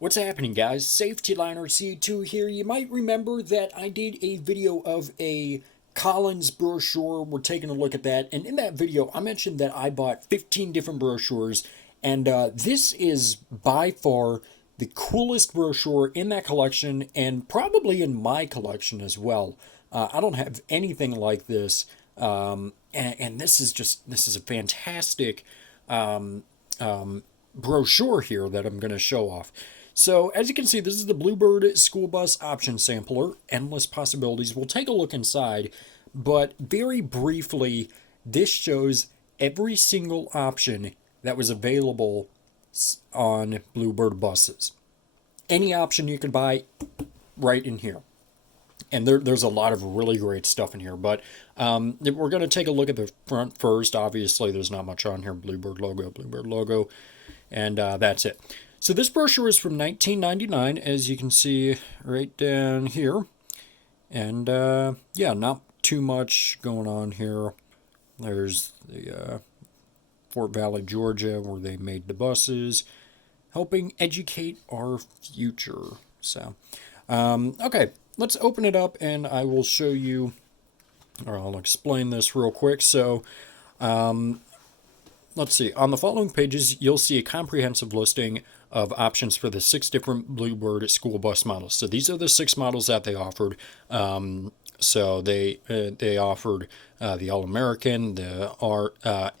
What's happening, guys? Safety Liner C2 here. You might remember that I did a video of a Collins brochure. We're taking a look at that. And in that video, I mentioned that I bought 15 different brochures. And this is by far the coolest brochure in that collection and probably in my collection as well. I don't have anything like this. And this is a fantastic brochure here that I'm going to show off. So as you can see, this is the Bluebird School Bus Option Sampler, Endless Possibilities. We'll take a look inside, but very briefly, this shows every single option that was available on Bluebird buses. Any option you could buy right in here. And there's a lot of really great stuff in here, but we're going to take a look at the front first. Obviously, there's not much on here. Bluebird logo, and that's it. So this brochure is from 1999, as you can see right down here. And yeah, not too much going on here. There's the Fort Valley, Georgia, where they made the buses, helping educate our future. So, okay, let's open it up and I will show you, or I'll explain this real quick. So, let's see. On the following pages, you'll see a comprehensive listing of options for the 6 different Bluebird school bus models. So these are the 6 models that they offered. So they offered the All-American, the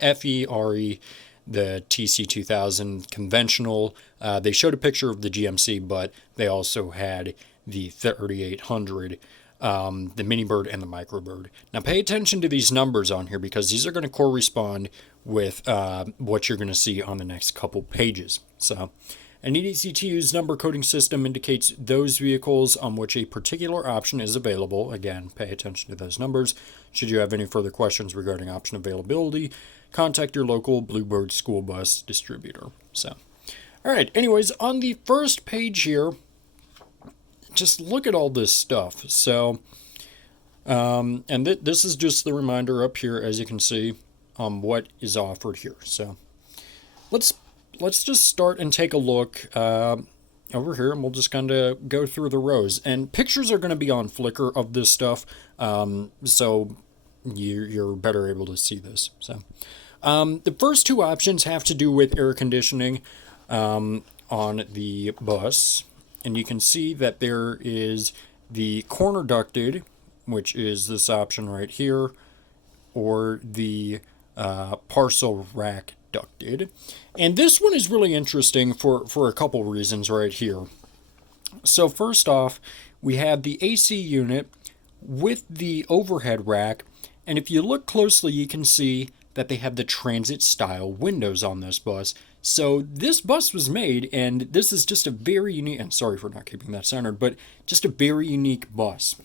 FE, RE, the TC2000 conventional. They showed a picture of the GMC, but they also had the 3800. The mini bird and the microbird. Now pay attention to these numbers on here because these are going to correspond with what you're going to see on the next couple pages. So an easy-to-use number coding system indicates those vehicles on which a particular option is available. Again, pay attention to those numbers. Should you have any further questions regarding option availability, contact your local Bluebird school bus distributor. So, all right, anyways, on the first page here, just look at all this stuff. So, and this is just the reminder up here, as you can see, what is offered here. So, let's just start and take a look over here, and we'll just kind of go through the rows. And pictures are going to be on Flickr of this stuff, so you're better able to see this. So, the first 2 options have to do with air conditioning on the bus. And you can see that there is the corner ducted, which is this option right here, or the parcel rack ducted. And this one is really interesting for a couple reasons right here. So first off, we have the AC unit with the overhead rack. And if you look closely, you can see that they have the transit style windows on this bus. So this bus was made, and this is just a very unique, and sorry for not keeping that centered, but just a very unique bus.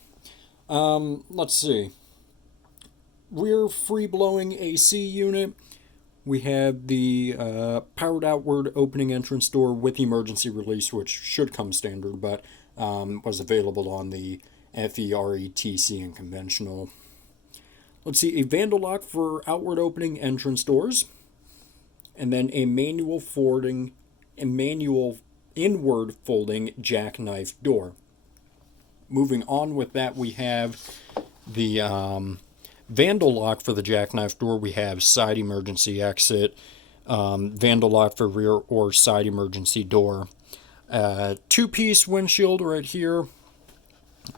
Let's see. Rear free-blowing AC unit. We have the powered outward opening entrance door with emergency release, which should come standard, but was available on the FE, TC, and conventional. Let's see, a vandal lock for outward opening entrance doors, and then a manual inward folding jackknife door. Moving on with that, we have the vandal lock for the jackknife door. We have side emergency exit, vandal lock for rear or side emergency door. 2-piece windshield right here.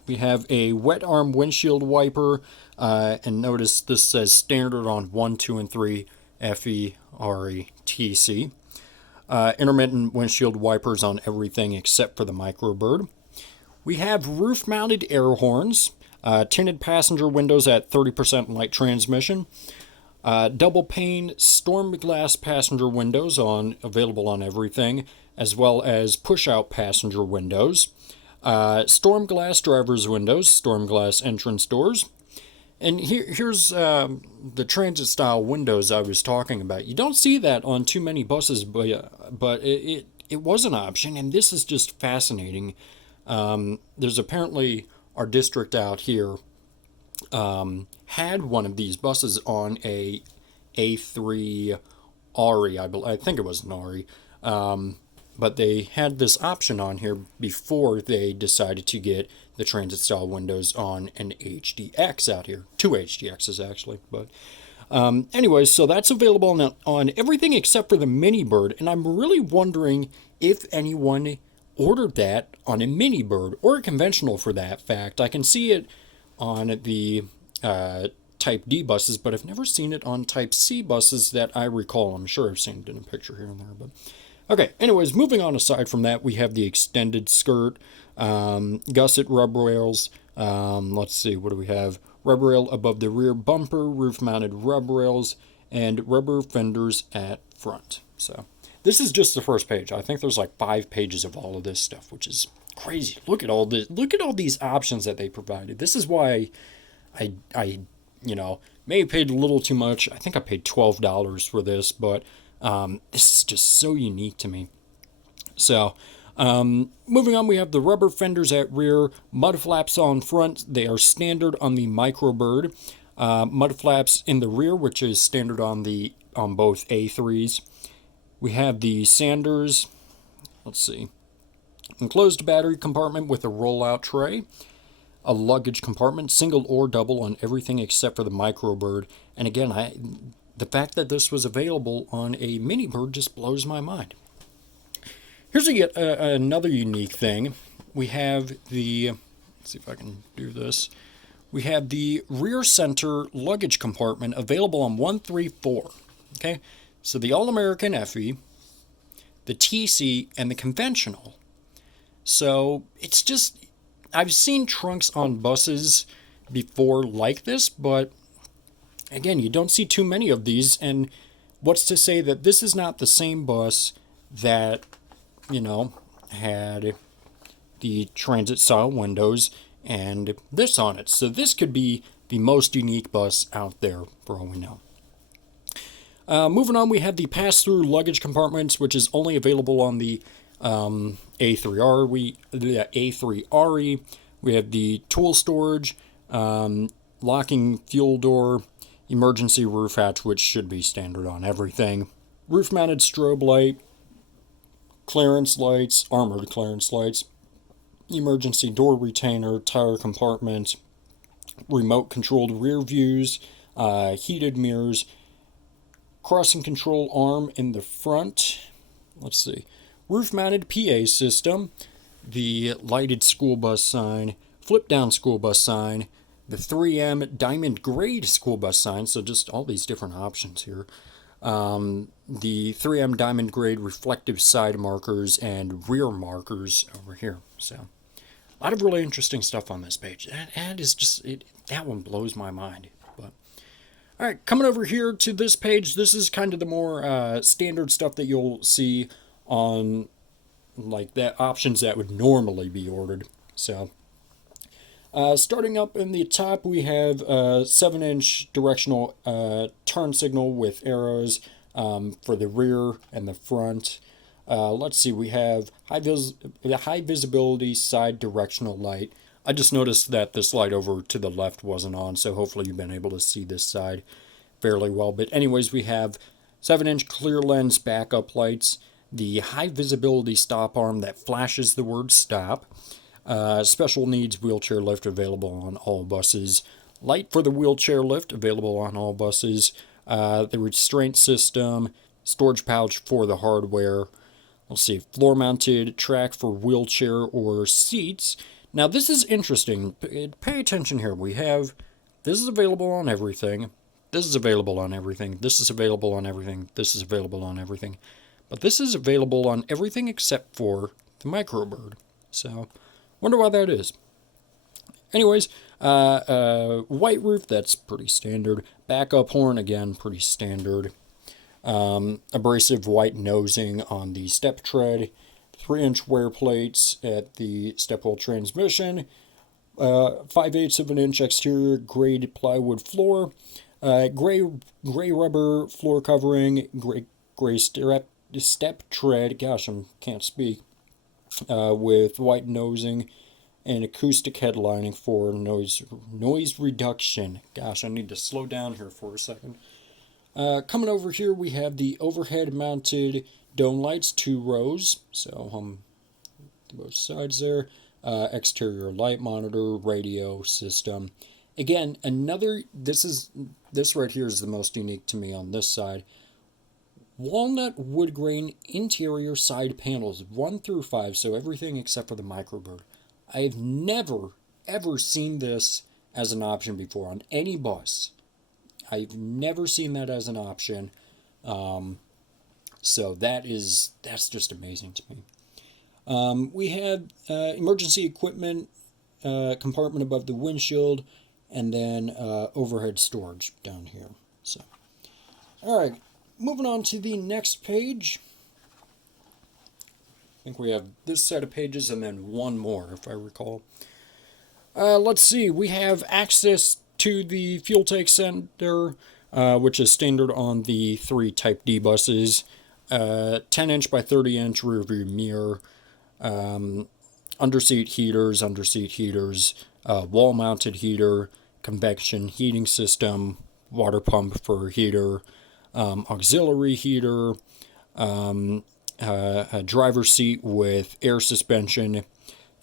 We have a wet arm windshield wiper, and notice this says standard on 1, 2, and 3 FE, RE, TC. Intermittent windshield wipers on everything except for the microbird. We have roof-mounted air horns, tinted passenger windows at 30% light transmission, double pane storm glass passenger windows available on everything, as well as push-out passenger windows. Storm glass driver's windows, storm glass entrance doors. And here's the transit style windows I was talking about. You don't see that on too many buses, but it was an option, and this is just fascinating. There's apparently our district out here had one of these buses on A3 RE, I think it was an RE. but they had this option on here before they decided to get the transit style windows on an HDX out here. Two HDXs actually, but anyways, so that's available on everything except for the Mini Bird, and I'm really wondering if anyone ordered that on a Mini Bird or a conventional for that fact. I can see it on the Type D buses, but I've never seen it on Type C buses that I recall. I'm sure I've seen it in a picture here and there, but okay. Anyways, moving on. Aside from that, we have the extended skirt, gusset rub rails. Let's see, what do we have? Rub rail above the rear bumper, roof-mounted rub rails, and rubber fenders at front. So this is just the first page. I think there's like 5 pages of all of this stuff, which is crazy. Look at all this. Look at all these options that they provided. This is why I may have paid a little too much. I think I paid $12 for this, but this is just so unique to me. So, moving on, we have the rubber fenders at rear, mud flaps on front. They are standard on the Microbird. Mud flaps in the rear, which is standard on both A3s. We have the Sanders. Let's see. Enclosed battery compartment with a rollout tray. A luggage compartment, single or double on everything except for the Microbird. And again, the fact that this was available on a Mini Bird just blows my mind. Here's another unique thing. We have let's see if I can do this. We have the rear center luggage compartment available on 134. Okay, so the All-American FE, the TC, and the conventional. So it's just, I've seen trunks on buses before like this, but again, you don't see too many of these. And what's to say that this is not the same bus that, had the transit style windows and this on it. So this could be the most unique bus out there for all we know. Moving on, we have the pass-through luggage compartments, which is only available on the A3R. The A3RE. We have the tool storage, locking fuel door, emergency roof hatch, which should be standard on everything. Roof-mounted strobe light, clearance lights, armored clearance lights, emergency door retainer, tire compartment, remote-controlled rear views, heated mirrors, crossing control arm in the front. Let's see. Roof-mounted PA system, the lighted school bus sign, flip-down school bus sign, the 3M diamond grade school bus sign, so just all these different options here. The 3M diamond grade reflective side markers and rear markers over here. So a lot of really interesting stuff on this page. That is just, that one blows my mind. But all right, coming over here to this page, this is kind of the more standard stuff that you'll see on like that options that would normally be ordered. So starting up in the top, we have a 7-inch directional turn signal with arrows for the rear and the front. Let's see, we have high visibility side directional light. I just noticed that this light over to the left wasn't on, so hopefully you've been able to see this side fairly well. But anyways, we have 7-inch clear lens backup lights, the high visibility stop arm that flashes the word stop, special needs wheelchair lift available on all buses, light for the wheelchair lift available on all buses, the restraint system, storage pouch for the hardware. Let's see, floor mounted track for wheelchair or seats. Now this is interesting. Pay attention here. We have, this is available on everything. This is available on everything. This is available on everything. This is available on everything. But this is available on everything except for the Microbird. So, wonder why that is. Anyways, white roof, that's pretty standard. Backup horn, again, pretty standard. Abrasive white nosing on the step tread. 3-inch wear plates at the step-well transmission. 5/8 of an inch exterior grade plywood floor. Gray rubber floor covering. Gray step tread. Gosh, I can't speak. With white nosing and acoustic headlining for noise reduction. Gosh, I need to slow down here for a second. Coming over here, we have the overhead mounted dome lights, 2 rows, so both sides there. Exterior light monitor, radio system. Again, this right here is the most unique to me on this side. Walnut wood grain interior side panels, 1 through 5, so everything except for the microbird. I've never ever seen this as an option before on any bus. I've never seen that as an option. So that's just amazing to me. We have emergency equipment compartment above the windshield, and then overhead storage down here. So, all right, moving on to the next page. I think we have this set of pages and then one more, if I recall. Let's see. We have access to the fuel tank center, which is standard on the 3 Type D buses. 10-inch by 30-inch rear view mirror. Underseat heaters, wall-mounted heater, convection heating system, water pump for heater, auxiliary heater, a driver's seat with air suspension,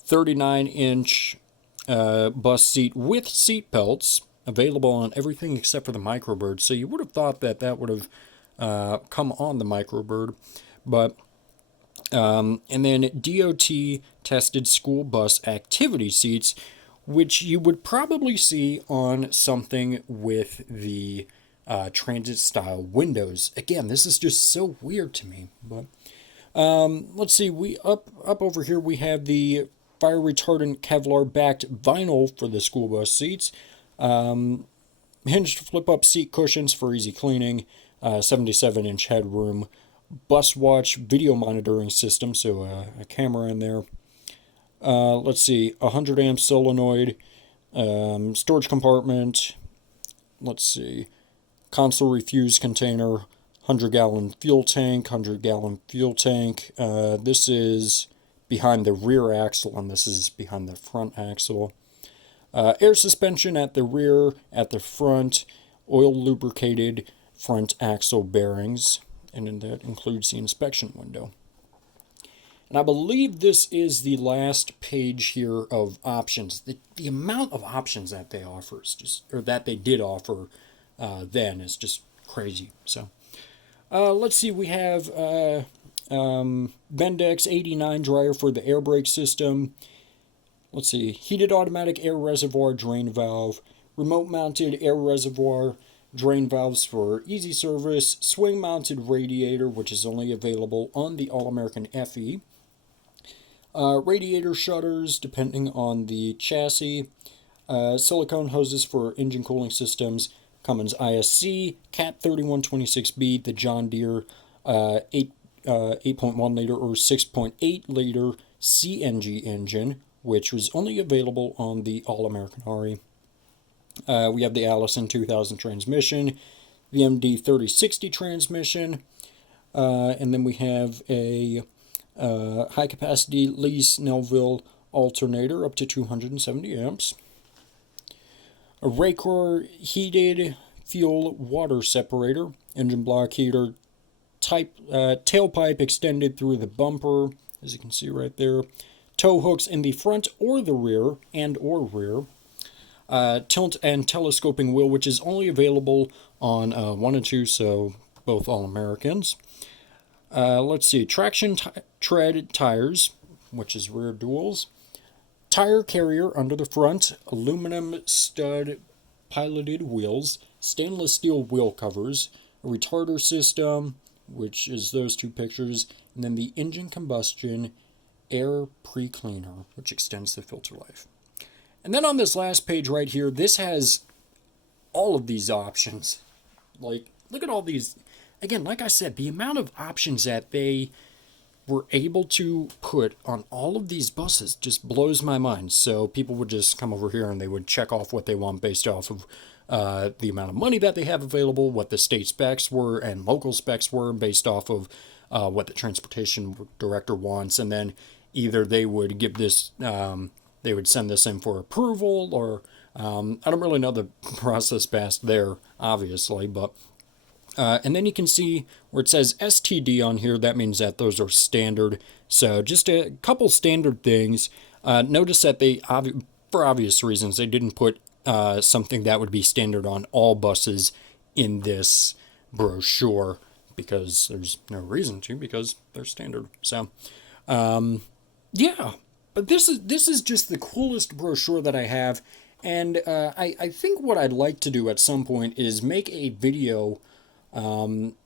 39-inch bus seat with seat belts, available on everything except for the Microbird. So you would have thought that would have come on the Microbird, but and then DOT tested school bus activity seats, which you would probably see on something with the transit style windows. Again, this is just so weird to me. But let's see, we up over here we have the fire retardant Kevlar backed vinyl for the school bus seats. Hinged flip up seat cushions for easy cleaning. 77-inch headroom. Bus watch video monitoring system, so a camera in there. Let's see, 100 amp solenoid, storage compartment. Let's see, console refuse container, 100-gallon fuel tank, 100-gallon fuel tank. This is behind the rear axle, and this is behind the front axle. Air suspension at the rear, at the front, oil lubricated front axle bearings. And that includes the inspection window. And I believe this is the last page here of options. The amount of options that they offer is just, or that they did offer then, is just crazy. So let's see, we have Bendix 89 dryer for the air brake system. Let's see, heated automatic air reservoir drain valve, remote mounted air reservoir, drain valves for easy service, swing mounted radiator, which is only available on the All-American FE, radiator shutters depending on the chassis, silicone hoses for engine cooling systems, Cummins ISC, Cat 3126B, the John Deere 8.1 liter or 6.8 liter CNG engine, which was only available on the All-American RE. We have the Allison 2000 transmission, the MD 3060 transmission, and then we have a high-capacity Lee Snellville alternator up to 270 amps, a Raycor heated fuel water separator, engine block heater, tailpipe extended through the bumper, as you can see right there, tow hooks in the front or the rear, tilt and telescoping wheel, which is only available on 1 and 2, so both All-Americans. Let's see, traction tread tires, which is rear duals. Tire carrier under the front, aluminum stud piloted wheels, stainless steel wheel covers, a retarder system, which is those 2 pictures, and then the engine combustion air pre-cleaner, which extends the filter life. And then on this last page right here, this has all of these options. Like, look at all these. Again, like I said, the amount of options that they were able to put on all of these buses just blows my mind. So people would just come over here and they would check off what they want based off of the amount of money that they have available, what the state specs were and local specs were based off of what the transportation director wants. And then either they would give this... they would send this in for approval, or I don't really know the process past there, obviously, but And then you can see where it says STD on here. That means that those are standard. So just a couple standard things. Notice that they, for obvious reasons, they didn't put something that would be standard on all buses in this brochure because there's no reason to, because they're standard. So yeah, but this is just the coolest brochure that I have, and I think what I'd like to do at some point is make a video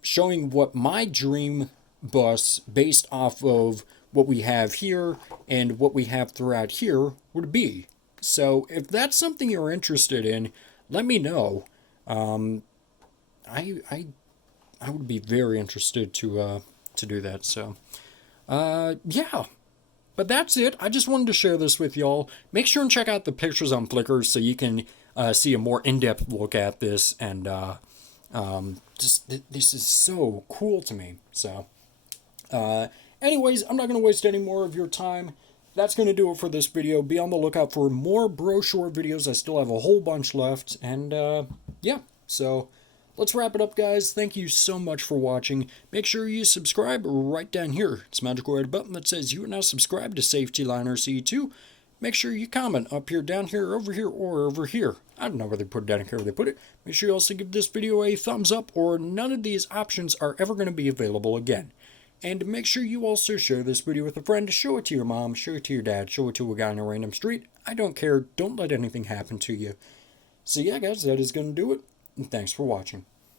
showing what my dream bus based off of what we have here and what we have throughout here would be. So if that's something you're interested in, let me know. I I I would be very interested to do that. So yeah. But that's it. I just wanted to share this with y'all. Make sure and check out the pictures on Flickr so you can see a more in-depth look at this. And this is so cool to me. So, anyways, I'm not going to waste any more of your time. That's going to do it for this video. Be on the lookout for more brochure videos. I still have a whole bunch left. And yeah, so let's wrap it up, guys. Thank you so much for watching. Make sure you subscribe right down here. It's a magical red button that says you are now subscribed to Safety Liner C2. Make sure you comment up here, down here, over here, or over here. I don't know where they put it, down here where they put it. Make sure you also give this video a thumbs up, or none of these options are ever going to be available again. And make sure you also share this video with a friend. Show it to your mom, show it to your dad, show it to a guy on a random street. I don't care. Don't let anything happen to you. So yeah, guys, that is going to do it. And thanks for watching.